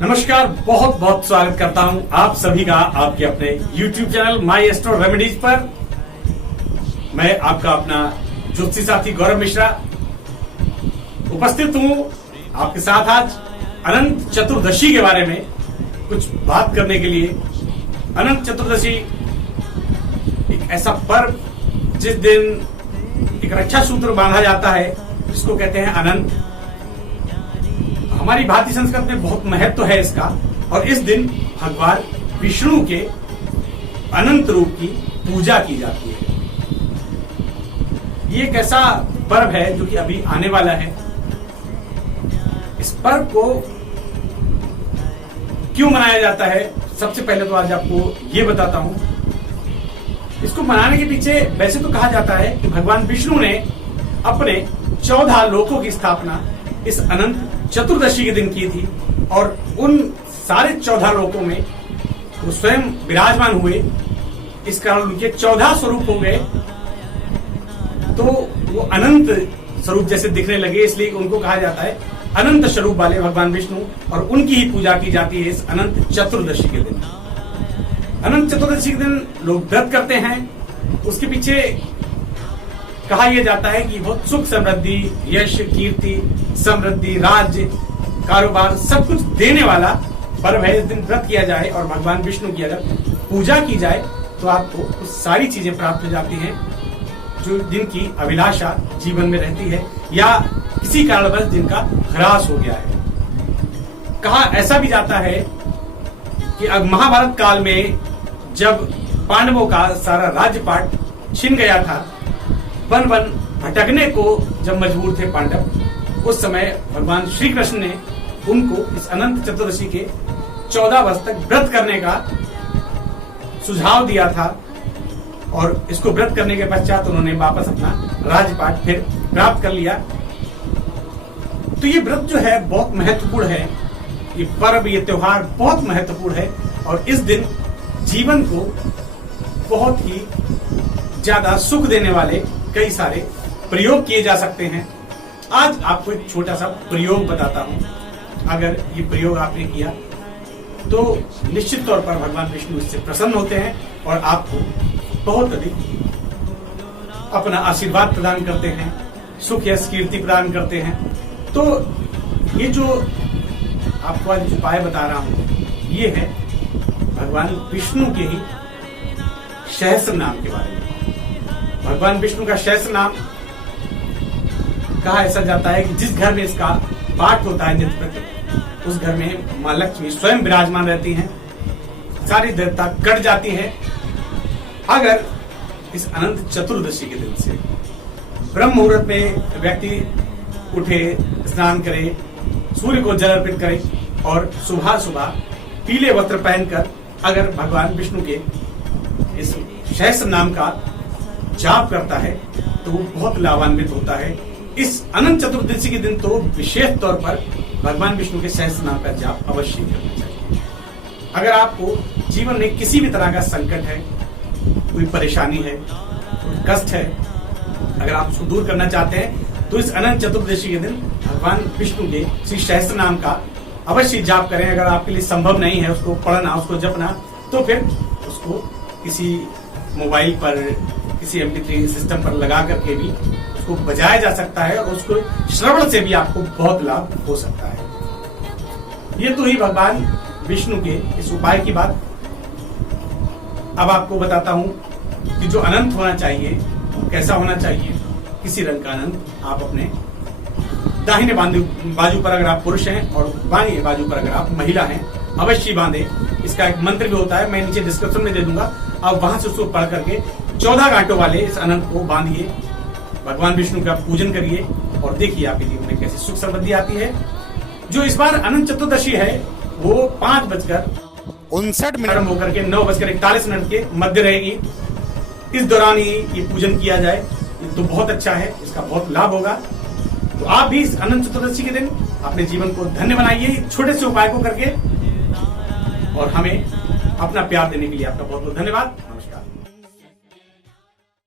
नमस्कार, बहुत बहुत स्वागत करता हूं आप सभी का आपके अपने YouTube channel my astro remedies पर। मैं आपका अपना ज्योतिषी साथी गौरव मिश्रा उपस्थित हूं आपके साथ आज अनंत चतुर्दशी के बारे में कुछ बात करने के लिए। अनंत चतुर्दशी एक ऐसा पर्व जिस दिन एक रक्षा सूत्र बांधा जाता है, जिसको कहते हैं अनंत। हमारी भारतीय संस्कृति में बहुत महत्व है इसका, और इस दिन भगवान विष्णु के अनंत रूप की पूजा की जाती है। ये एक ऐसा पर्व है जो कि अभी आने वाला है। इस पर्व को क्यों मनाया जाता है, सबसे पहले तो आज आपको ये बताता हूं। इसको मनाने के पीछे वैसे तो कहा जाता है कि भगवान विष्णु ने अपने 14 लोकों की स्थापना इस अनंत चतुर्दशी के दिन की थी, और उन सारे 14 लोकों में वो स्वयं विराजमान हुए। इस कारण उनके 14 स्वरूप हो गए, तो वो अनंत स्वरूप जैसे दिखने लगे, इसलिए उनको कहा जाता है अनंत स्वरूप वाले भगवान विष्णु, और उनकी ही पूजा की जाती है इस अनंत चतुर्दशी के दिन। अनंत चतुर्दशी के दिन लोग व्रत करते हैं। उसके पीछे कहा यह जाता है कि बहुत सुख समृद्धि, यश, कीर्ति, समृद्धि, राज्य, कारोबार सब कुछ देने वाला पर्व है। इस दिन व्रत किया जाए और भगवान विष्णु की अगर पूजा की जाए तो आपको वो सारी चीजें प्राप्त हो जाती हैं जो जिनकी अभिलाषा जीवन में रहती है, या किसी कारणवश जिनका ह्रास हो गया है। कहा ऐसा भी जाता है कि अब महाभारत काल में जब पांडवों का सारा राज्यपाट छिन गया था, वन वन भटकने को जब मजबूर थे पांडव, उस समय भगवान श्री कृष्ण ने उनको इस अनंत चतुर्दशी के 14 वर्ष तक व्रत करने का सुझाव दिया था, और इसको व्रत करने के पश्चात उन्होंने वापस अपना राजपाट फिर प्राप्त कर लिया। तो ये व्रत जो है बहुत महत्वपूर्ण है, ये पर्व, ये त्योहार बहुत महत्वपूर्ण है, और इस दिन जीवन को बहुत ही ज्यादा सुख देने वाले कई सारे प्रयोग किए जा सकते हैं। आज आपको एक छोटा सा प्रयोग बताता हूं। अगर ये प्रयोग आपने किया तो निश्चित तौर पर भगवान विष्णु इससे प्रसन्न होते हैं और आपको बहुत अधिक अपना आशीर्वाद प्रदान करते हैं, सुख यश कीर्ति प्रदान करते हैं। तो ये जो आपको आज उपाय बता रहा हूं, ये है भगवान विष्णु के ही सहस्त्र नाम के बारे में। भगवान विष्णु का सहस्त्र नाम कहा ऐसा जाता है कि जिस घर में इसका पाठ होता है नित्य प्रति, उस घर में मां लक्ष्मी स्वयं विराजमान रहती हैं, सारी देवता कट जाती है। अगर इस अनंत चतुर्दशी के दिन से ब्रह्म मुहूर्त में व्यक्ति उठे, स्नान करे, सूर्य को जल अर्पित करे, और सुबह सुबह पीले वस्त्र पहनकर अगर भगवान विष्णु के इस सहस्त्र नाम का जाप करता है तो वो बहुत लाभान्वित होता है। इस अनंत चतुर्दशी के दिन तो विशेष तौर पर भगवान विष्णु के सहस्त्र नाम का जाप अवश्य करना चाहिए। अगर आपको जीवन में किसी भी तरह का संकट है, कोई परेशानी है, कोई कष्ट है, अगर आप उसको दूर करना चाहते हैं तो इस अनंत चतुर्दशी के दिन भगवान विष्णु के श्री सहस्त्र नाम का अवश्य जाप करें। अगर आपके लिए संभव नहीं है उसको पढ़ना, उसको जपना, तो फिर उसको किसी मोबाइल पर, किसी MP3 सिस्टम पर लगा करके भी उसको बजाया जा सकता है, और उसको श्रवण से भी आपको बहुत लाभ हो सकता है। ये तो ही भगवान विष्णु के इस उपाय की बात। अब आपको बताता हूं कि जो अनंत होना चाहिए कैसा होना चाहिए। किसी रंग का अनंत आप अपने दाहिने बाजू पर अगर आप पुरुष हैं, और बाएं बाजू पर अगर आप महिला हैं, अवश्य बांधे। इसका एक मंत्र भी होता है, मैं नीचे डिस्क्रिप्शन में दे दूंगा, आप वहां से उसको पढ़ करके 14 गांठों वाले इस अनंत को बांधिए, भगवान विष्णु का पूजन करिए, और देखिए आपके जीवन में कैसी सुख समृद्धि आती है। जो इस बार अनंत चतुर्दशी है वो 5:59 होकर के 9:41 के मध्य रहेगी। इस दौरान ही ये पूजन किया जाए तो बहुत अच्छा है, इसका बहुत लाभ होगा। तो आप भी इस अनंत चतुर्दशी के दिन अपने जीवन को धन्य बनाइए छोटे से उपाय को करके, और हमें अपना प्यार देने के लिए आपका बहुत बहुत धन्यवाद।